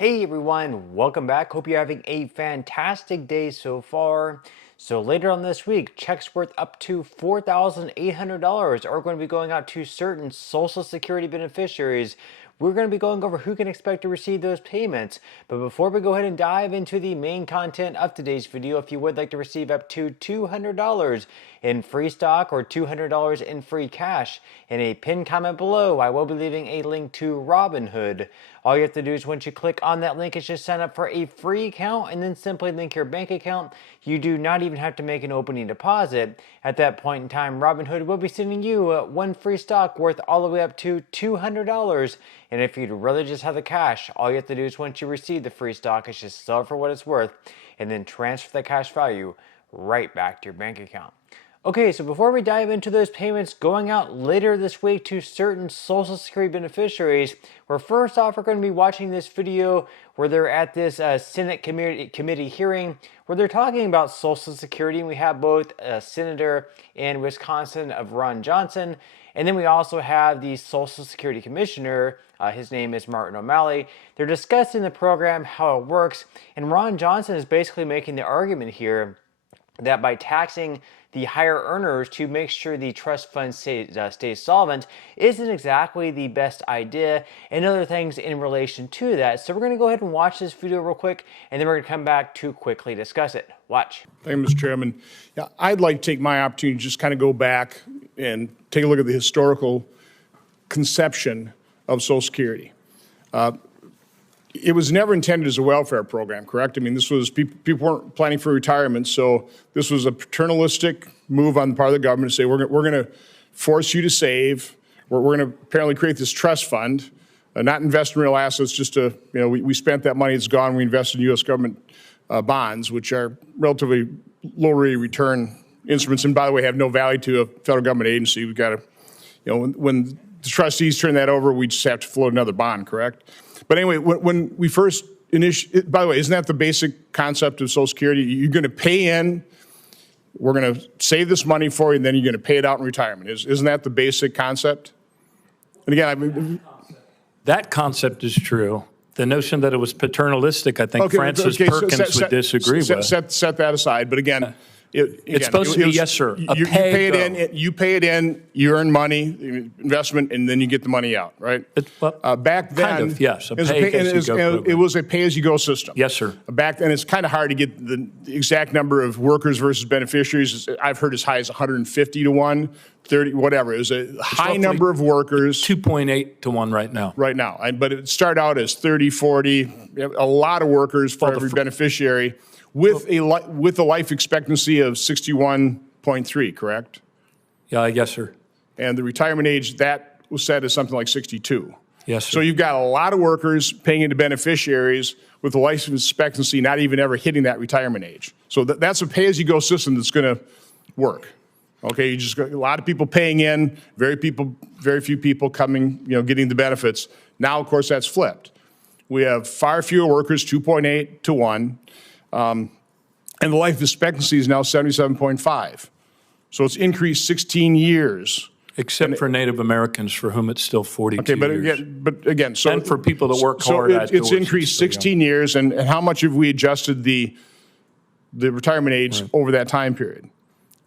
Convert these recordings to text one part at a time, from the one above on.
Hey everyone, welcome back. Hope you're having a fantastic day so far. So later on this week, checks worth up to $4,800 are going to be going out to certain Social Security beneficiaries. We're going to be going over who can expect to receive those payments. But before we go ahead and dive into the main content of today's video, if you would like to receive up to $200 in free stock or $200 in free cash, in a pinned comment below, I will be leaving a link to Robinhood. All you have to do is once you click on that link is just sign up for a free account and then simply link your bank account. You do not even have to make an opening deposit. At that point in time, Robinhood will be sending you one free stock worth all the way up to $200. And if you'd really just have the cash, all you have to do is once you receive the free stock is just sell it for what it's worth and then transfer the cash value right back to your bank account. Okay, so before we dive into those payments going out later this week to certain Social Security beneficiaries, first off, we're going to be watching this video where they're at this Senate committee hearing where they're talking about Social Security, and we have both a senator in Wisconsin of Ron Johnson, and then we also have the Social Security Commissioner. His name is Martin O'Malley. They're discussing the program, how it works, and Ron Johnson is basically making the argument here that by taxing the higher earners to make sure the trust fund stays solvent isn't exactly the best idea, and other things in relation to that. So we're going to go ahead and watch this video real quick, and then we're going to come back to quickly discuss it. Watch. Thank you, Mr. Chairman. Yeah, I'd like to take my opportunity to just kind of go back and take a look at the historical conception of Social Security. It was never intended as a welfare program, correct? I mean, this was, people weren't planning for retirement, so this was a paternalistic move on the part of the government to say, we're going to force you to save. We're going to apparently create this trust fund, not invest in real assets, just to, we spent that money, it's gone, we invested in U.S. government bonds, which are relatively low rate of return instruments, and by the way, have no value to a federal government agency. We've got to, when the trustees turn that over, we just have to float another bond, correct? But anyway, when we first by the way, isn't that the basic concept of Social Security? You're going to pay in, we're going to save this money for you, and then you're going to pay it out in retirement. Isn't that the basic concept? And again, that concept is true. The notion that it was paternalistic, I think Francis Perkins would disagree with. Set that aside. But again, it's supposed to be, yes, sir. You pay it in, you earn money, investment, and then you get the money out, right? Back then, kind of, yes, it was a pay-as-you-go system. Yes, sir. Back then, it's kind of hard to get the exact number of workers versus beneficiaries. I've heard as high as 150 to 1, 30, whatever. It was a high number of workers. 2.8 to 1 right now. Right now. But it started out as 30, 40, a lot of workers for every beneficiary. With a life expectancy of 61.3, correct? Yeah, yes, sir. And the retirement age, that was set as something like 62. Yes, sir. So you've got a lot of workers paying into beneficiaries with a life expectancy not even ever hitting that retirement age. So that's a pay-as-you-go system that's going to work. Okay, you just got a lot of people paying in, very few people coming, getting the benefits. Now, of course, that's flipped. We have far fewer workers, 2.8 to 1. And the life expectancy is now 77.5. So it's increased 16 years. Except for Native Americans, for whom it's still 42 years. But again, so and for people that work hard outdoors, it's increased 16 years. And how much have we adjusted the retirement age over that time period?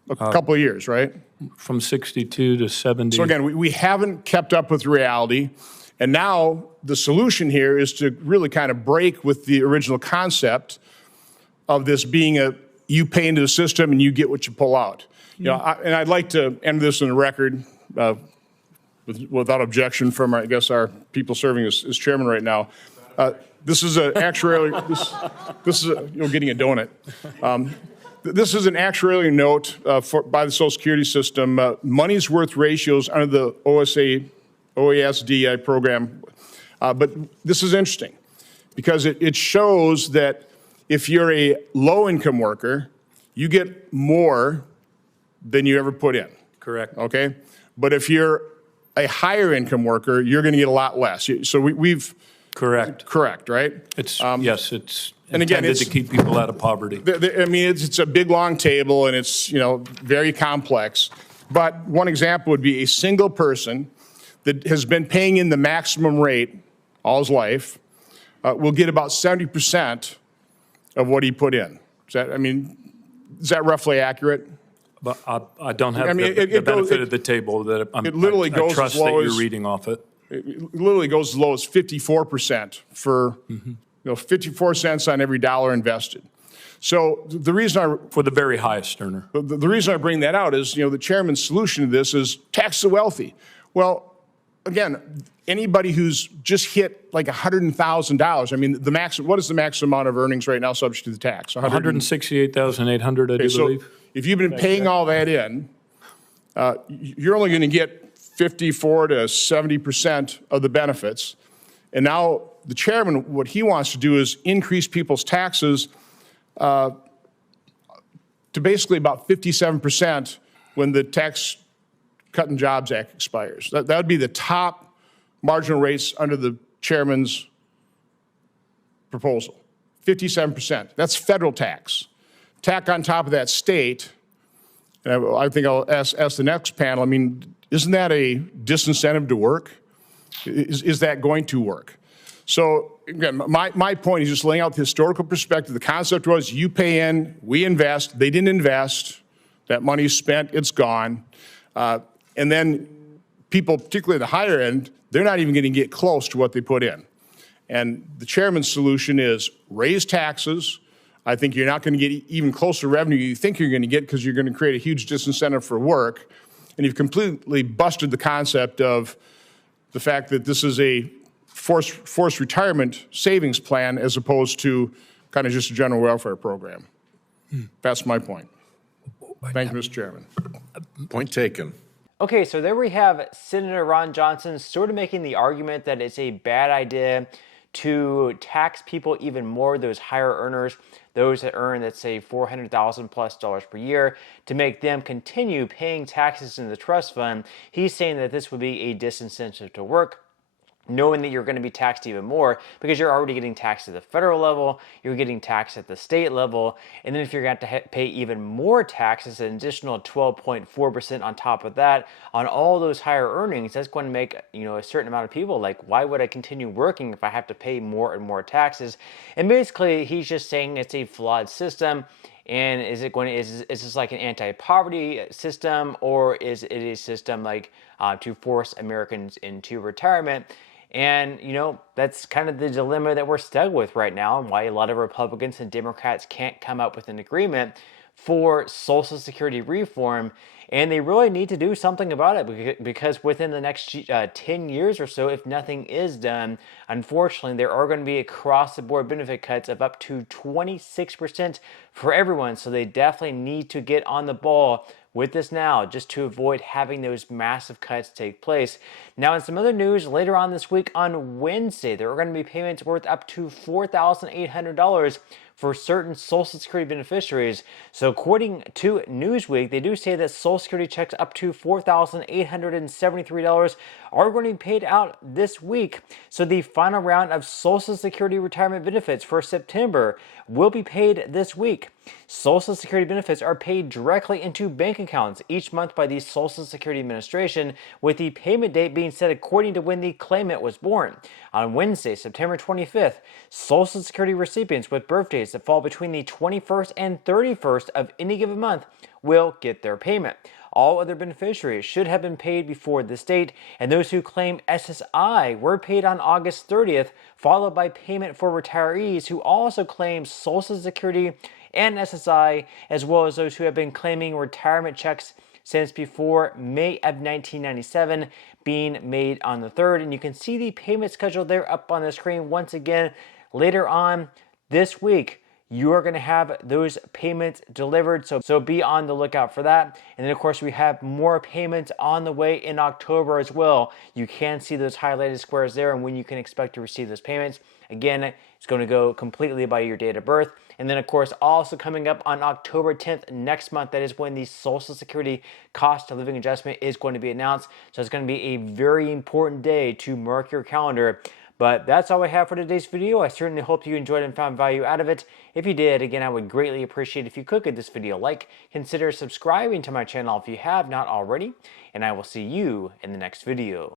A couple of years, right? From 62 to 70. So again, we haven't kept up with reality. And now the solution here is to really kind of break with the original concept of this being you pay into the system and you get what you pull out. And I'd like to end this in a record without objection from, I guess, our people serving as chairman right now. This is an actuarial, this is getting a donut. This is an actuarial note by the Social Security system. Money's worth ratios under the OSDI program. But this is interesting because it shows that if you're a low-income worker, you get more than you ever put in. Correct. Okay? But if you're a higher-income worker, you're going to get a lot less. So we've... Correct. Correct, right? It's yes, it's and again, intended to keep people out of poverty. I mean, it's a big, long table, and it's, very complex. But one example would be a single person that has been paying in the maximum rate all his life will get about 70% of what he put in. Is that roughly accurate? But I don't have the benefit of the table that I trust that you're reading off it. It literally goes as low as 54% for 54 cents on every dollar invested. So the reason for the very highest earner. The reason I bring that out is, the chairman's solution to this is tax the wealthy. Well, again, anybody who's just hit like $100,000, the max. What is the maximum amount of earnings right now subject to the tax? 168,800, I do believe. So if you've been paying all that in, you're only going to get 54 to 70% of the benefits. And now the chairman, what he wants to do is increase people's taxes to basically about 57% when the Tax Cut and Jobs Act expires. That would be the top marginal rates under the chairman's proposal, 57%. That's federal tax. Tack on top of that state, and I think I'll ask the next panel, isn't that a disincentive to work? Is that going to work? So again, my point is just laying out the historical perspective. The concept was you pay in, we invest. They didn't invest. That money's spent, it's gone. And then people, particularly at the higher end, they're not even going to get close to what they put in. And the chairman's solution is raise taxes. I think you're not going to get even closer to revenue you think you're going to get because you're going to create a huge disincentive for work. And you've completely busted the concept of the fact that this is a forced retirement savings plan as opposed to kind of just a general welfare program. That's my point. Thank you, Mr. Chairman. Point taken. Okay, so there we have Senator Ron Johnson sort of making the argument that it's a bad idea to tax people even more, those higher earners, those that earn, let's say, $400,000 plus per year, to make them continue paying taxes in the trust fund. He's saying that this would be a disincentive to work, knowing that you're going to be taxed even more because you're already getting taxed at the federal level, you're getting taxed at the state level, and then if you're going to have to pay even more taxes, an additional 12.4% on top of that, on all those higher earnings, that's going to make a certain amount of people like, why would I continue working if I have to pay more and more taxes? And basically, he's just saying it's a flawed system. And is this like an anti-poverty system, or is it a system like to force Americans into retirement? And, that's kind of the dilemma that we're stuck with right now, and why a lot of Republicans and Democrats can't come up with an agreement for Social Security reform. And they really need to do something about it because within the next 10 years or so, if nothing is done, unfortunately, there are going to be across-the-board benefit cuts of up to 26% for everyone. So they definitely need to get on the ball with this now, just to avoid having those massive cuts take place. Now, in some other news, later on this week on Wednesday, there are going to be payments worth up to $4,800 for certain Social Security beneficiaries. So according to Newsweek, they do say that Social Security checks up to $4,873 are going to be paid out this week. So the final round of Social Security retirement benefits for September will be paid this week. Social Security benefits are paid directly into bank accounts each month by the Social Security Administration, with the payment date being set according to when the claimant was born. On Wednesday, September 25th, Social Security recipients with birthdays that fall between the 21st and 31st of any given month will get their payment. All other beneficiaries should have been paid before this date, and those who claim SSI were paid on August 30th, followed by payment for retirees who also claim Social Security and SSI, as well as those who have been claiming retirement checks since before May of 1997 being made on the 3rd. And you can see the payment schedule there up on the screen once again. Later on this week, you are going to have those payments delivered, so be on the lookout for that. And then, of course, we have more payments on the way in October as well. You can see those highlighted squares there and when you can expect to receive those payments. Again, it's going to go completely by your date of birth. And then, of course, also coming up on October 10th next month, that is when the Social Security cost of living adjustment is going to be announced. So it's going to be a very important day to mark your calendar. But that's all I have for today's video. I certainly hope you enjoyed and found value out of it. If you did, again, I would greatly appreciate if you could give this video a like. Consider subscribing to my channel if you have not already. And I will see you in the next video.